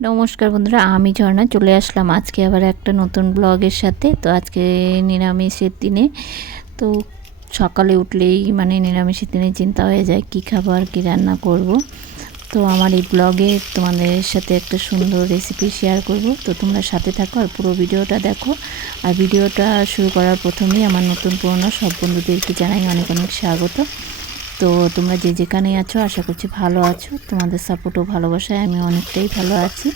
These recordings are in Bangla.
নমস্কার বন্ধুরা, আমি ঝর্ণা, চলে আসলাম আজকে আবার একটা নতুন ব্লগের সাথে। তো আজকে নিরামিষের দিনে, তো সকালে উঠলেই মানে নিরামিষের দিনে চিন্তা হয়ে যায় কি খাবার কি রান্না করব। তো আমার এই ব্লগে তোমাদের সাথে একটা সুন্দর রেসিপি শেয়ার করব। তো তোমরা সাথে থাকো আর পুরো ভিডিওটা দেখো। আর ভিডিওটা শুরু করার প্রথমেই আমার নতুন পুরনো সব বন্ধুদেরকে জানাই অনেক অনেক স্বাগত। তো তোমরা যে যেখানে আছো, আশা করছি ভালো আছো। তোমাদের সাপোর্ট ও ভালোবাসায় আমি অনেকটাই ভালো আছি।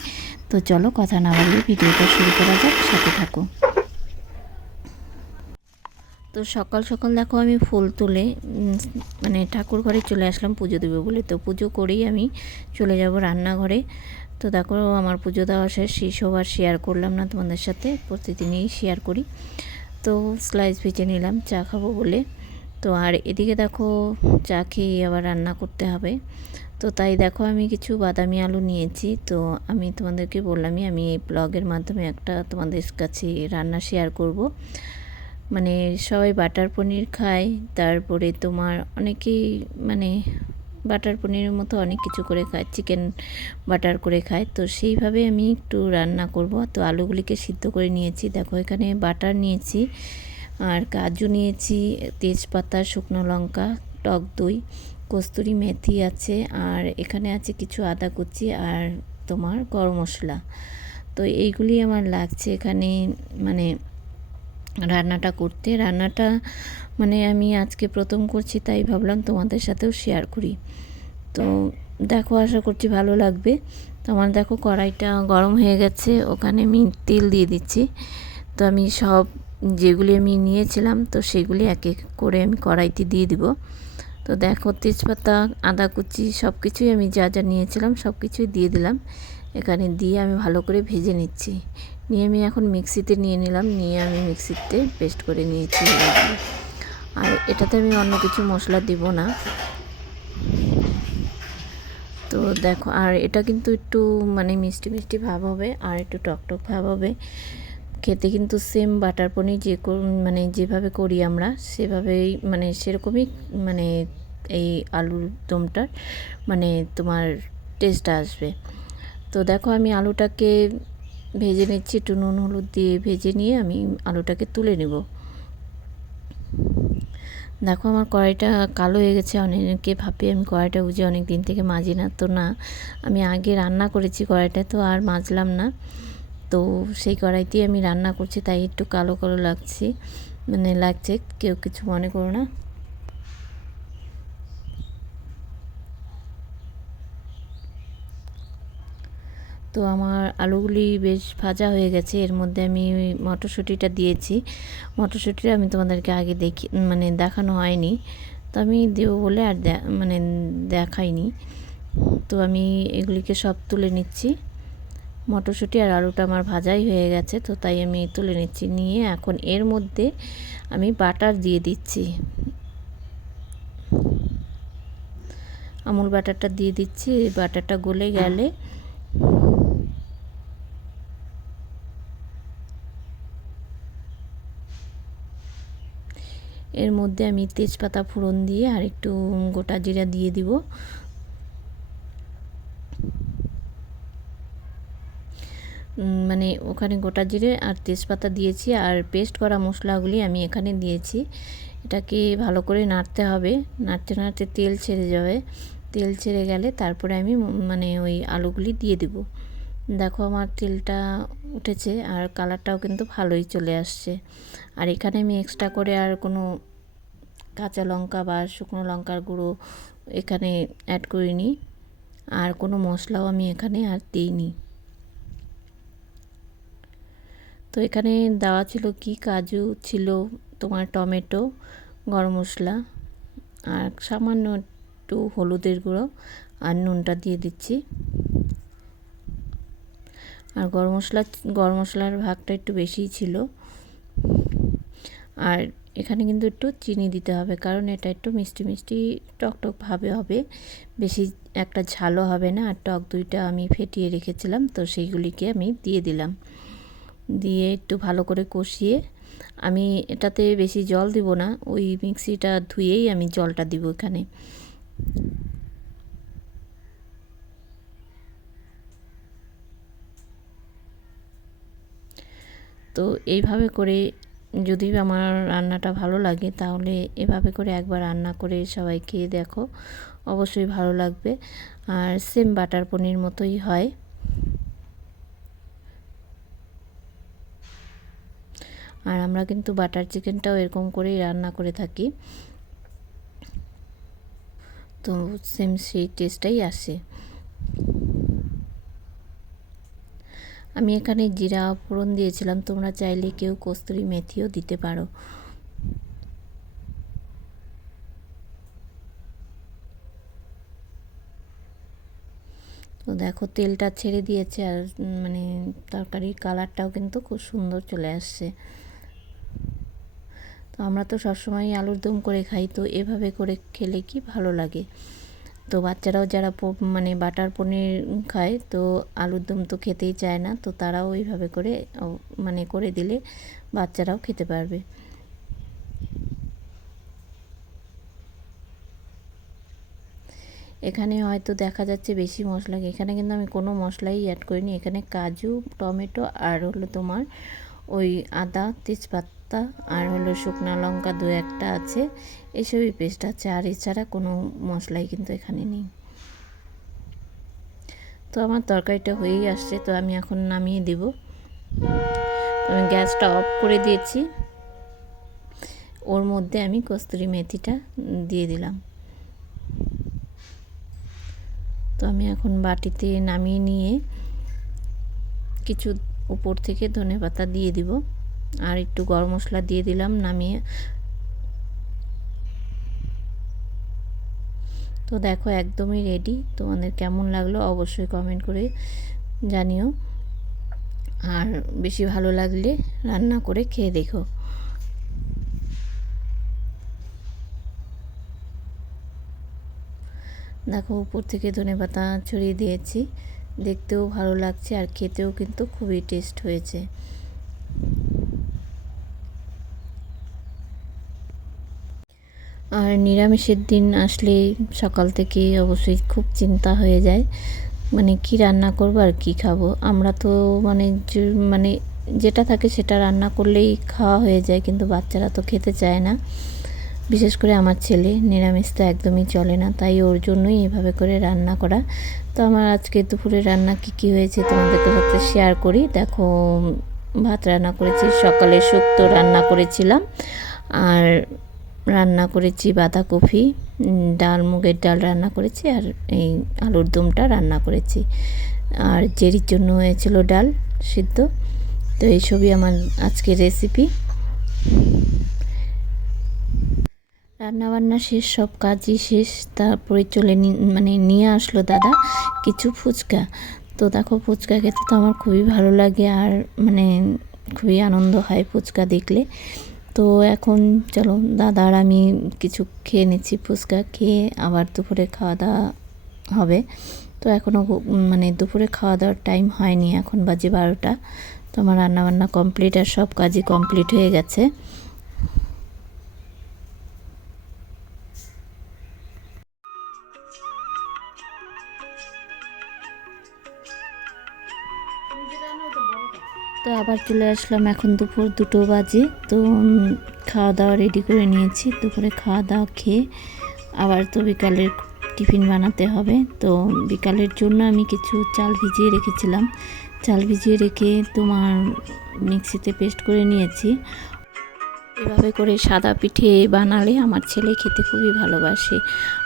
তো চলো কথা না বাড়িয়ে ভিডিওটা শুরু করা যাক, সাথে থাকো। তো সকাল সকাল দেখো আমি ফুল তুলে মানে ঠাকুর ঘরে চলে আসলাম পুজো দেবে বলে। তো পুজো করেই আমি চলে যাব রান্নাঘরে। তো দেখো আমার পুজো দেওয়া শেষ সেসব আর শেয়ার করলাম না তোমাদের সাথে, প্রতিদিনই শেয়ার করি। তো স্লাইস ভেজে নিলাম, চা খাব বলে। তো আর এদিকে দেখো চা খেয়ে আবার রান্না করতে হবে। তো তাই দেখো আমি কিছু বাদামি আলু নিয়েছি। তো আমি তোমাদেরকে বললামই আমি এই ব্লগের মাধ্যমে একটা তোমাদের কাছে রান্না শেয়ার করব। মানে সবাই বাটার পনির খায়, তারপরে তোমার অনেকেই মানে বাটার পনিরের মতো অনেক কিছু করে খায়, চিকেন বাটার করে খায়। তো সেইভাবে আমি একটু রান্না করব। তো আলুগুলিকে সিদ্ধ করে নিয়েছি। দেখো এখানে বাটার নিয়েছি। আর কাজু নিয়েছি, তেজপাতা, শুকনো লঙ্কা, টক দই, কস্তুরি মেথি আছে, আর এখানে আছে কিছু আদা কুচি আর তোমার গরম মশলা। তো এইগুলি আমার লাগছে এখানে মানে রান্নাটা করতে। রান্নাটা মানে আমি আজকে প্রথম করছি, তাই ভাবলাম তোমাদের সাথেও শেয়ার করি। তো দেখো, আশা করছি ভালো লাগবে। তো আমার দেখো কড়াইটা গরম হয়ে গেছে, ওখানে আমি তেল দিয়ে দিচ্ছি। তো আমি সব যেগুলি আমি নিয়েছিলাম, তো সেগুলি এক এক করে আমি কড়াইতে দিয়ে দিব। তো দেখো, তেজপাতা, আদা কুচি সব কিছুই আমি যা যা নিয়েছিলাম সব কিছুই দিয়ে দিলাম। এখানে দিয়ে আমি ভালো করে ভেজে নিচ্ছি। নিয়ে আমি এখন মিক্সিতে নিয়ে নিলাম, নিয়ে আমি মিক্সিতে পেস্ট করে নিয়েছি আর এটাতে আমি অন্য কিছু মশলা দিব না। তো দেখো, আর এটা কিন্তু একটু মানে মিষ্টি মিষ্টি ভাব হবে, আর একটু টকটক ভাব হবে। খেতে কিন্তু সেম বাটার পনির যে মানে যেভাবে করি আমরা, সেভাবেই মানে সেরকমই মানে এই আলুর দমটার মানে তোমার টেস্ট আসবে। তো দেখো আমি আলুটাকে ভেজে নিচ্ছি, একটু নুন, হলুদ দিয়ে ভেজে নিয়ে আমি আলুটাকে তুলে নেব। দেখো আমার কড়াইটা কালো হয়ে গেছে, অনেকে ভাবে আমি কড়াইটা উজে অনেক দিন থেকে মাজি না, তো না, আমি আগে রান্না করেছি কড়াইটা, তো আর মাজলাম না। তো সেই কড়াইতেই আমি রান্না করছি, তাই একটু কালো কালো লাগছে মানে লাগছে, কেউ কিছু মনে করো না। তো আমার আলুগুলি বেশ ভাজা হয়ে গেছে, এর মধ্যে আমি মটরশুঁটিটা দিয়েছি। মটরশুঁটিটা আমি তোমাদেরকে আগে দেখি মানে দেখানো হয়নি, তো আমি দেবো বলে আর মানে দেখাইনি। তো আমি এগুলিকে সব তুলে নিচ্ছি। মটরশুঁটি আর আলুটা আমার ভাজাই হয়ে গেছে, তো তাই আমি তুলে নিচ্ছি। নিয়ে এখন এর মধ্যে আমি বাটার দিয়ে দিচ্ছি। আমুল বাটারটা দিয়ে দিচ্ছি, বাটারটা গলে গেলে এর মধ্যে আমি তেজপাতা ফোড়ন দিয়ে আর একটু গোটা জিরা দিয়ে দিব। মানে ওখানে গোটা জিরে আর তেজপাতা দিয়েছি আর পেস্ট করা মশলাগুলি আমি এখানে দিয়েছি। এটাকে ভালো করে নাড়তে হবে। নাড়তে নাড়তে তেল ছেড়ে যাবে। তেল ছেড়ে গেলে তারপরে আমি মানে ওই আলুগুলি দিয়ে দেব। দেখো আমার তেলটা উঠেছে আর কালারটাও কিন্তু ভালোই চলে আসছে। আর এখানে আমি এক্সট্রা করে আর কোনো কাঁচা লঙ্কা বা শুকনো লঙ্কার গুঁড়ো এখানে অ্যাড করিনি। আর কোনো মশলাও আমি এখানে আর দিইনি। তো এখানে দেওয়া ছিল কি কাজু ছিল তোমার টমেটো, গরম মশলা আর সামান্য একটু হলুদের গুঁড়ো আর নুনটা দিয়ে দিচ্ছি। আর গরম মশলা, গরম মশলার ভাগটা একটু বেশিই ছিল। আর এখানে কিন্তু একটু চিনি দিতে হবে কারণ এটা একটু মিষ্টি মিষ্টি টক টক ভাবে হবে। বেশি একটা ঝালও হবে না আর টক দুইটা আমি ফেটিয়ে রেখেছিলাম তো সেইগুলিকে আমি দিয়ে দিলাম। দিয়ে একটু ভালো করে কষিয়ে আমি এটাতে বেশি জল দিব না, ওই মিক্সিটা ধুয়েই আমি জলটা দিব এখানে। তো এইভাবে করে যদি আমার রান্নাটা ভালো লাগে তাহলে এভাবে করে একবার রান্না করে সবাই খেয়ে দেখো, অবশ্যই ভালো লাগবে। আর সেম বাটার পনির মতোই হয়। আর আমরা কিন্তু বাটার চিকেনটাও এরকম করেই রান্না করে থাকি। তো সেম সেই টেস্টটাই আসে। আমি এখানে জিরা ফোড়ন দিয়েছিলাম, তোমরা চাইলে কেউ কস্তুরি মেথিও দিতে পারো। তো দেখো তেলটা ছেড়ে দিয়েছে আর মানে তরকারির কালারটাও কিন্তু খুব সুন্দর চলে আসছে। তো আমরা তো সবসময় আলুর দম করে খাই, তো এভাবে করে খেলে কি ভালো লাগে? তো বাচ্চারাও যারা মানে বাটার পনির খায়, তো আলুর দম তো খেতেই চায় না, তো তারাও এইভাবে করে মানে করে দিলে বাচ্চারাও খেতে পারবে। এখানে হয়তো দেখা যাচ্ছে বেশি মশলা, এখানে কিন্তু আমি কোনো মশলাই অ্যাড করিনি, এখানে কাজু, টমেটো আর হলো তোমার ওই আদা তেজপাতা আর হলো শুকনো লঙ্কা দু একটা আছে। এসবই পেস্ট আছে আর এছাড়া কোনো মশলাই কিন্তু এখানে নেই। তো আমার তরকারিটা হয়েই আসছে, তো আমি এখন নামিয়ে দেব। আমি গ্যাসটা অফ করে দিয়েছি। ওর মধ্যে আমি কস্তুরি মেথিটা দিয়ে দিলাম। তো আমি এখন বাটিতে নামিয়ে নিয়ে কিছু উপর থেকে ধনে পাতা দিয়ে দিব। আর একটু গরম মশলা দিয়ে দিলাম নামিয়ে। তো দেখো একদমই রেডি তোমাদের কেমন লাগল অবশ্যই কমেন্ট করে জানিও। আর বেশি ভালো লাগলে রান্না করে খেয়ে দেখো। দেখো উপর থেকে ধনে পাতা ছড়িয়ে দিয়েছি। দেখতেও ভালো লাগছে আর খেতেও কিন্তু খুবই টেস্ট হয়েছে। আর নিরামিষের দিন আসলে সকাল থেকে অবশ্যই খুব চিন্তা হয়ে যায়। মানে কি রান্না করব আর কি খাব? আমরা তো মানে মানে যেটা থাকে সেটা রান্না করলেই খাওয়া হয়ে যায়, কিন্তু বাচ্চারা তো খেতে চায় না। বিশেষ করে আমার ছেলে, নিরামিষ তো একদমই চলে না, তাই ওর জন্যই এভাবে করে রান্না করা। তো আমার আজকে দুপুরে রান্না কি কি হয়েছে তোমাদেরকে সাথে শেয়ার করি। দেখো, ভাত রান্না করেছি, সকালে শুক্তো রান্না করেছিলাম। আর রান্না করেছি বাঁধাকপি ডাল, মুগের ডাল রান্না করেছি আর এই আলুর দমটা রান্না করেছি। আর জেরির জন্য হয়েছিল ডাল সিদ্ধ। তো এইসবই আমার আজকের রেসিপি রান্নাবান্না শেষ, সব কাজই শেষ। তারপরে চলে মানে নিয়ে আসলো দাদা কিছু ফুচকা। তো দেখো ফুচকা খেতে তো আমার খুবই ভালো লাগে আর মানে খুবই আনন্দ হয় ফুচকা দেখলে। তো এখন চলো, দাদা আর আমি কিছু খেয়ে নিচ্ছি, ফুচকা খেয়ে আবার দুপুরে খাওয়া দাওয়া হবে। তো এখনও মানে দুপুরে খাওয়া দাওয়ার টাইম হয়নি, এখন বাজে বারোটা। তো আমার রান্নাবান্না কমপ্লিট আর সব কাজই কমপ্লিট হয়ে গেছে। আবার চলে আসলাম এখন দুপুর দুটো বাজে। তো খাওয়া দাওয়া রেডি করে নিয়েছি। দুপুরে খাওয়া দাওয়া খেয়ে আবার তো বিকালের টিফিন বানাতে হবে। তো, বিকালের জন্য আমি কিছু চাল ভিজিয়ে রেখেছিলাম। চাল ভিজিয়ে রেখে তোমার মিক্সিতে পেস্ট করে নিয়েছি। এভাবে করে সাদা পিঠে বানালে আমার ছেলে খেতে খুবই ভালোবাসে।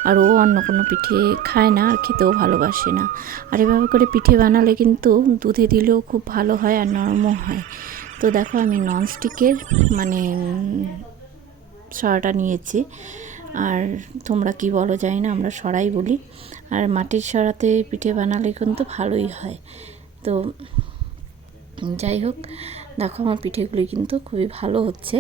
আর ও অন্য কোনো পিঠে খায় না আর খেতেও ভালোবাসে না। আর এভাবে করে পিঠে বানালে কিন্তু দুধে দিলেও খুব ভালো হয় আর নরমও হয়। তো দেখো আমি ননস্টিকের মানে সরাটা নিয়েছি। আর তোমরা কি বলো জানি না, আমরা সরাই বলি। আর মাটির সরাতে পিঠে বানালে কিন্তু ভালোই হয়। তো যাই হোক দেখো আমার পিঠেগুলি কিন্তু খুবই ভালো হচ্ছে।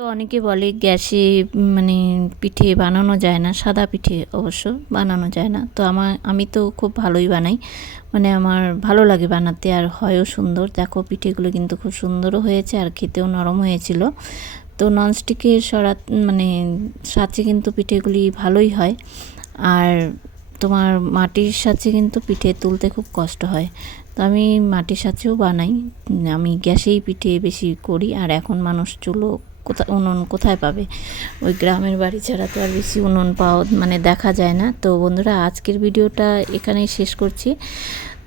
তো অনেকে বলে গ্যাসে মানে পিঠে বানানো যায় না, সাদা পিঠে অবশ্য বানানো যায় না। তো আমার আমি তো খুব ভালোই বানাই। মানে আমার ভালো লাগে বানাতে আর হয়ও সুন্দর। দেখো পিঠেগুলো কিন্তু খুব সুন্দরও হয়েছে আর খেতেও নরম হয়েছিল। তো ননস্টিকের সরা মানে সাথে কিন্তু পিঠেগুলি ভালোই হয়। আর তোমার মাটির সাথে কিন্তু পিঠে তুলতে খুব কষ্ট হয়। তো আমি মাটির সাথেও বানাই। আমি গ্যাসেই পিঠে বেশি করি। আর এখন মানুষ চুলো কোথায় উনুন কোথায় পাবে? ওই গ্রামের বাড়ি ছাড়া তো আর বেশি উনুন পাওয়া মানে দেখা যায় না। তো বন্ধুরা, আজকের ভিডিওটা এখানেই শেষ করছি।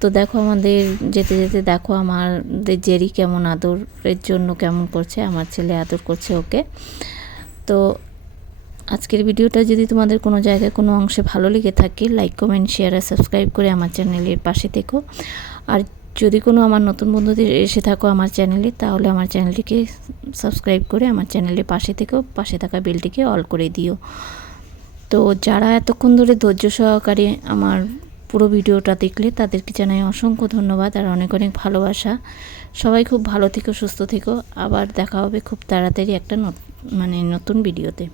তো দেখো আমাদের, যেতে যেতে দেখো আমাদের জেরি কেমন আদরের জন্য কেমন করছে, আমার ছেলে আদর করছে ওকে। তো আজকের ভিডিওটা যদি তোমাদের কোনো জায়গায় কোনো অংশে ভালো লেগে থাকে লাইক কমেন্ট শেয়ার আর সাবস্ক্রাইব করে আমার চ্যানেলের পাশে থেকো। আর যদি কোনো আমার নতুন বন্ধুদের এসে থাকো আমার চ্যানেলে, তাহলে আমার চ্যানেলটিকে সাবস্ক্রাইব করে আমার চ্যানেলের পাশে থেকেও পাশে থাকা বেলটিকে অল করে দিও। তো যারা এতক্ষণ ধরে ধৈর্য সহকারে আমার পুরো ভিডিওটা দেখলে, তাদেরকে জানাই অসংখ্য ধন্যবাদ আর অনেক অনেক ভালোবাসা। সবাই খুব ভালো থেকো, সুস্থ থেকো। আবার দেখা হবে খুব তাড়াতাড়ি একটা মানে নতুন ভিডিওতে।